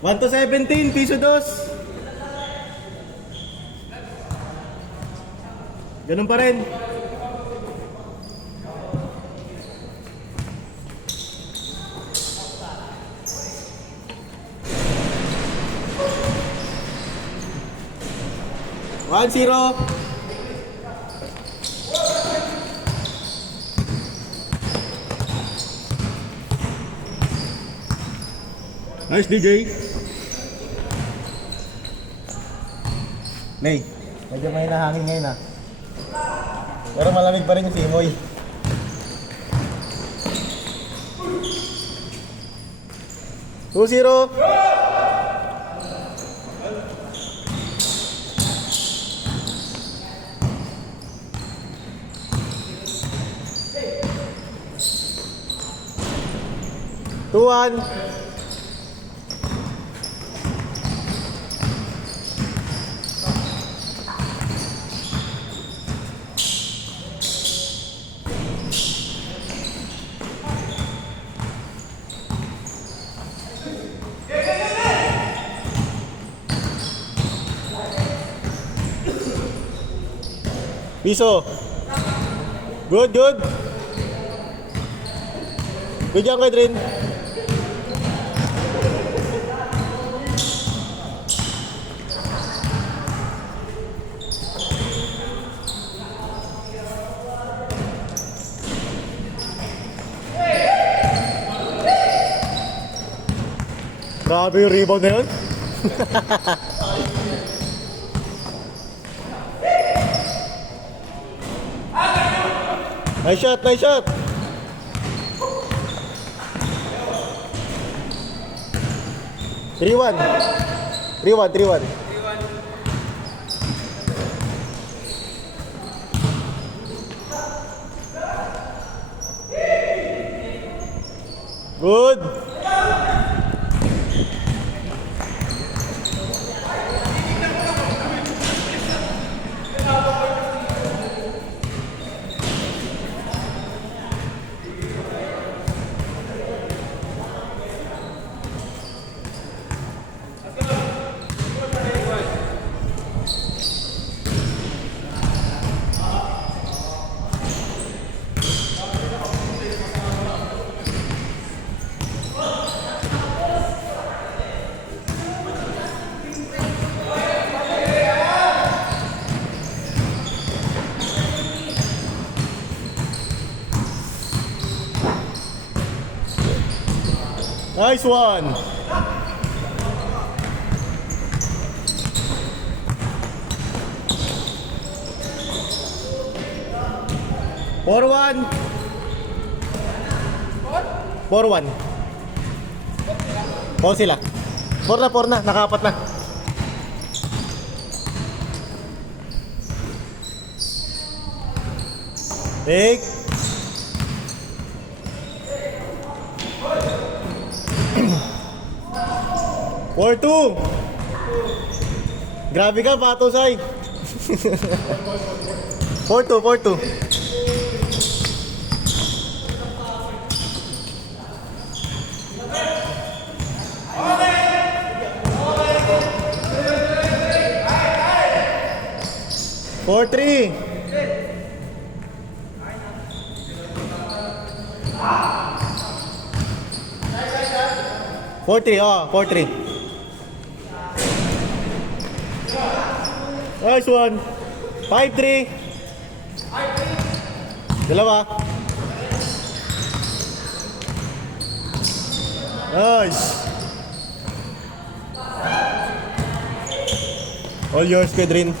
1 to 17, piso dos. Ganun pa rin. One, zero. Nice, DJ. May, medyo may nahangin ngayon pero malamig pa rin yung simoy. Two, zero. Two, one. Piso. Good, good. Good job, Kedrin. Grabe yung rebound na yun. Nice shot, nice shot. Three one. Good. Nice one. Four one. 4-1. Four sila. Four na, nakaapat na. Take. Four two. Grabe ka, Pato Sai. 4-2. Four three. Four three. Nice one. 5-3. Dalawa. Nice. All yours, Kedrin.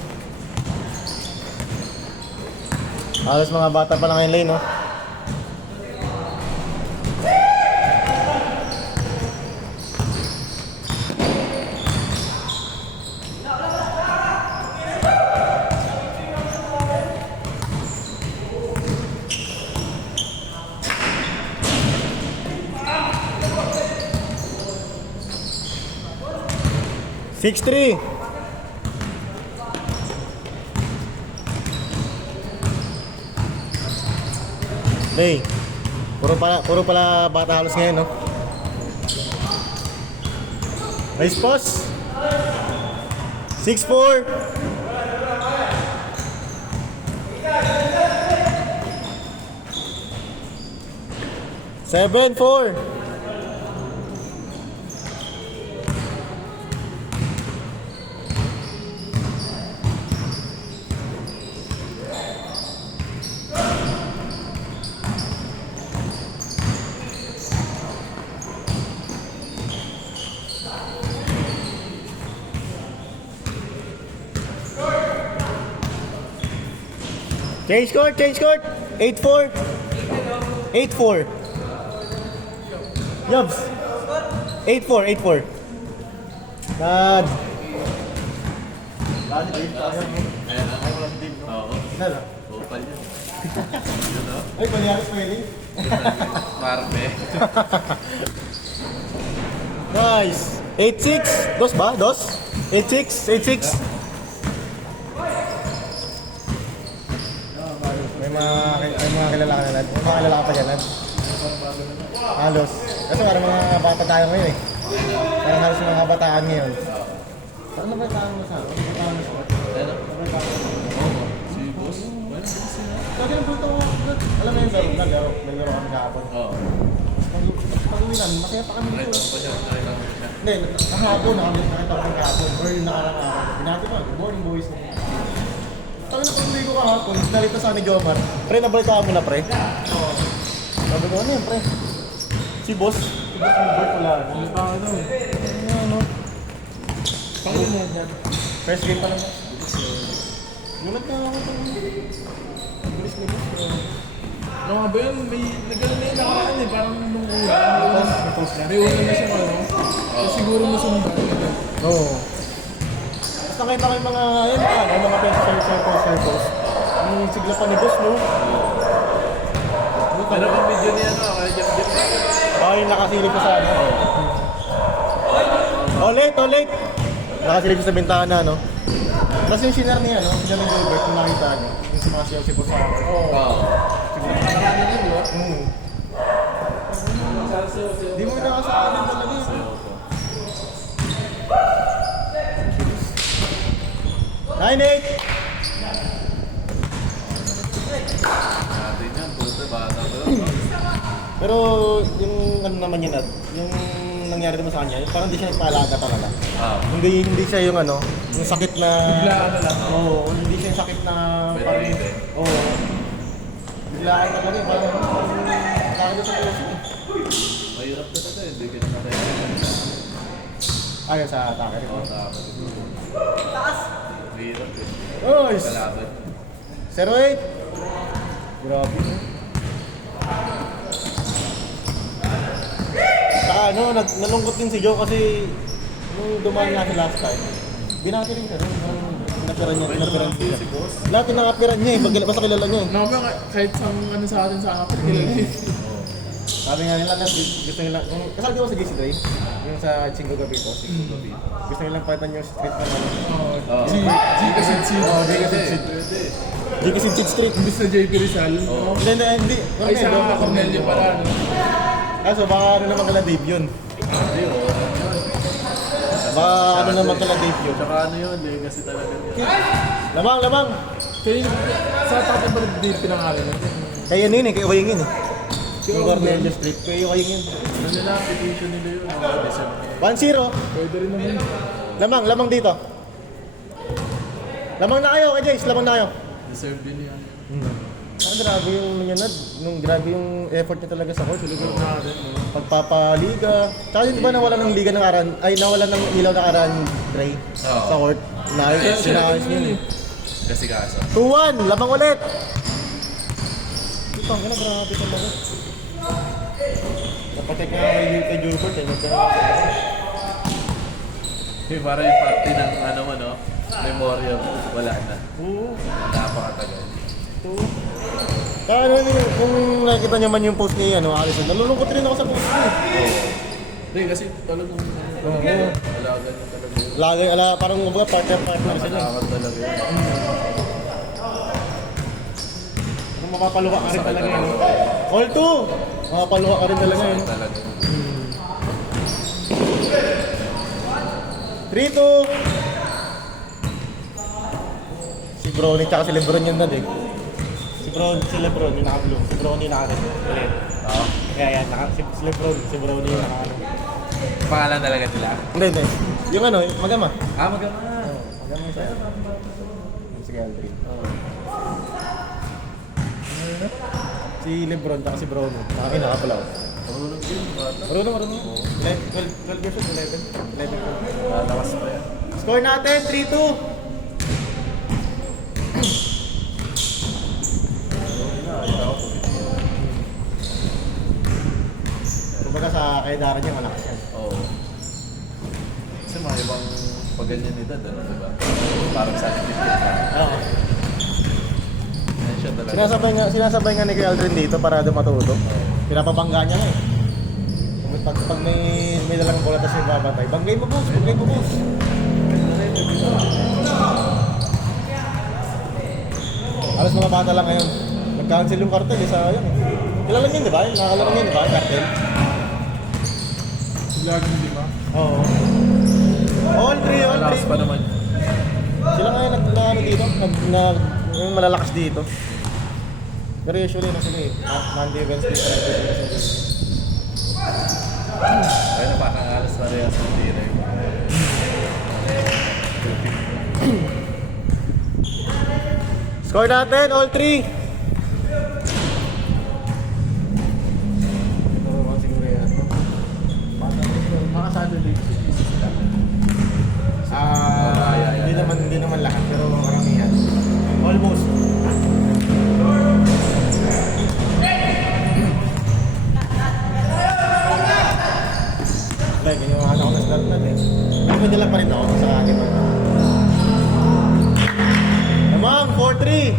Halos mga bata pa lang yung lane, no? Six three. Hey, puro pala bata halos ngayon, no? Nice pass. 6-4. 7-4. Change court, change court. 8-4. 8-4. Yobs. 8-4, 8-4. God. Opal yun. Ay, Palyares Pwede. Marbe. Nice. 8-6. Dos ba? Dos? 8-6. 8-6. May mga kilala ka na lad. May mga kilala ka pa dyan lad. Halos. Kasi parang mga bata tayo ngayon eh. Parang halos mga kabataan ngayon. Saan na ba tayo mo sa akin? Bataan mo sa akin. Si boss? Bueno, Lagi ng bulto ko. Alam mo yung laro. Naglaro kami kahapon. Oo. Pag-uwi namin, masaya pa kami dito. Nakita mo pa siya. Nakita mo siya. Hindi, kahapon nakita ko kahapon. Or yung nakarang araw. Binati mo, good morning boys. Sabi na pag-uwi ko kahapon, narito sa ni Jomar. Pre, nabalitaan mo na pre? Oo. Sabi ko, ano yan pre? Si boss. Si boss yung boy pala. Ano pa ka daw? Ano? Pakita mo yan. First game pa lang. Gulat na ako ito. Bilis ni boss. Ano nga ba yun? May nagano na yung nakaraan eh. Parang nung una. May post na. May una na siya ano. Kaya siguro masumba. Oo. Basta nakita ko yung mga, yan ano, mga circles. Yung sigla pa ni boss, no? Ano pang video niya no? Kaya Jeff. Ay, nakasilip ko sa ano. Ulit! Nakasilip ko sa bintana, no? Mas yung sinare niya, no? Sinare ni Gilbert, kung nakita niyo. Yung sumasayaw si boss sa akin. Oo. Di mo nakasabi talaga yun. 9-8! Natin yan. Puto, bata pa lang. Pero yung ano naman yun, yung nangyari naman sa kanya, parang hindi siya nagpaalaga talaga. Hindi siya yung ano, yung sakit na... Biglaan na lang. Oo, hindi siya yung sakit na... parang... Bedridden. Oo. Biglaan talaga eh, parang... Nakakita sa puso eh. Mahirap na ito eh. Hindi ka na tayo. Ayaw sa atake rin. Oo, dapat. Mahirap eh. Nice! Kalaban. 0-8! Grabe. Saka ano, nalungkot din si Joe kasi nung dumaan nga si last time, binati rin siya. Napiran niya. Si boss. Lahat yung nakapiran niya eh, basta kilala niya eh. Naman kahit sa ano sa atin sa akin, kilala niya. Sabi nga nila na gusto nila, kasal di ba sa JC Dre? Yung sa Chingo Gabi ko. Gusto nilang palitan yung street na ano. G kasi Sid. Oo, G kasi Sid. G kasi Sid Street. Imbis na JP Rizal. Hindi. Ay, sa Cornelio pala. Kaso baka ano naman kala Dave yun. Baka ano naman kala Dave yun. Tsaka ano yun, legacy talaga yun. Lamang! Kaya sa tatay ba di pinangalan natin? Kaya yun eh, kay Oying yun eh. Yung Cornelio Street, kay Oying yun. Ano nila, application nila yun. 1-0. Pwede rin naman. Lamang dito. Lamang na kayo, kay Jace, lamang na kayo. Deserve din yan. Grabe yung yan, grabe yung effort niya talaga sa court. Lugar natin. Pagpapaliga. Tsaka di ba nawalan ng liga ng Aran, ay nawalan ng ilaw ng Aran Dre sa court. Sinayos niya. Kasi kaso. 2-1, lamang ulit. Ito, ang gana, grabe talaga. Napacheck nga kay Gilbert eh. Hey, para yung party ng ano mo, no? Memorial, wala na. Oo. Napakatagal. Kaya ano yun, kung nakikita niyo man yung post ni Alison, nalulungkot rin ako sa post niya. Hindi, kasi talagang Oo. alaga niya talaga yun. Parang mga partner sila. Nakakatawa talaga yun. Kung mapapaluka ka rin talaga yun. All 2! Mapapaluka ka rin talaga yun. Talaga. 3-2. Si Brony tsaka si Lebron yun na din. Si Lebron yung naka-blue. Si Brony naka-red. Ulit. Oo. Kaya yan, si Lebron, si Brony yung naka-ano. Pangalan talaga nila. Hindi. Yung ano, magama. Ah, maganda. Magama yung sa'yo. Sige, Aldrin. Si Lebron tsaka si Brony. Naka-palaw. Marunong din, bata. Marunong. 12 years old, 11. Lalakas pa yan. Score natin, 3-2. Kumbaga sa kay Darren niya, malakas yan. Oo. Kasi mga ibang pag ganyan edad, ano, diba? Parang certificate na. Oo. Yan siya talaga. Sinasabay nga ni Kuya Aldrin dito para doon matuto. Pinapabangga niya nga eh. Pag may dalang bola tapos may babatay, banggay mo boss. Alas mga bata lang ngayon. Nag-cancel yung cartel, isa yun eh. Kilala niyo di ba? Nakakalaro niyo di ba? Cartel. Laging di ba? Oo. All three. Malakas pa naman. Sila nga yung ano dito, yung malalakas dito. Pero usually na sila eh. Monday, Wednesday, Friday. Kaya napakangalas na rin sa tira yung mga. Score natin, all three. Makasado din sila. Hindi naman lahat, pero karamihan. Almost. Like, yung ano ko na start na eh. Pero may dala pa rin ako sa akin. Namang, 4-3.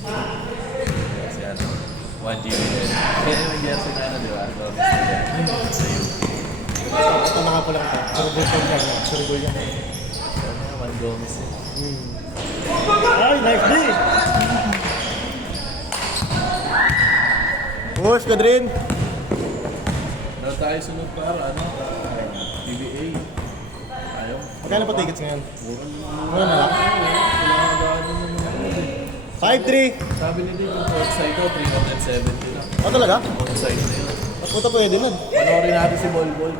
Kasi ano, 1 GB din. Kaya yung jersey na ano, di ba? Sa iyo. Ito na nga po lang ito. Surubol yan. Juan Gomez eh. Ay, nice D! Push ka rin. Na tayo sunod para ano, PBA. Ayaw. Magkano pa tickets ngayon? Mura na lang? Kailangan naman naman. 5-3. Sabi ni Dave, yung outside daw, 370 lang. Oh, talaga? Outside na yun. Puta pwede nun. Panoorin natin si Bolbol.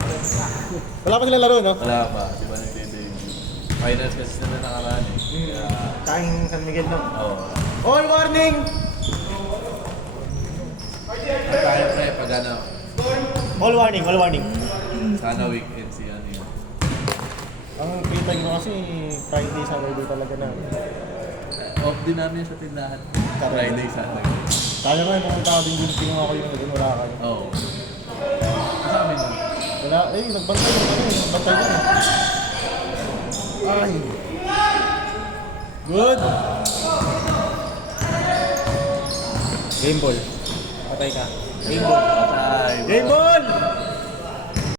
Wala pa sila laro, no? Wala pa, di ba nagde-debut? Finals kasi sila nakaraan eh. Kaya, Kaing San Miguel, no? oo. All warning! Ang tayo pre, pag ano, All warning. sana weekend si ano yun. Ang free time ko kasi Friday, Saturday talaga na. Off din namin sa tindahan. Friday, Saturday. Tayo nga, pumunta ka din dun, kinuha ko yung dun, wala ka. Oo. Sa amin na. Wala, nagbantay yung ano, nagbantay yun eh. Ay! Good! Game ball. Patay ka. Game ball. Patay. Game ball!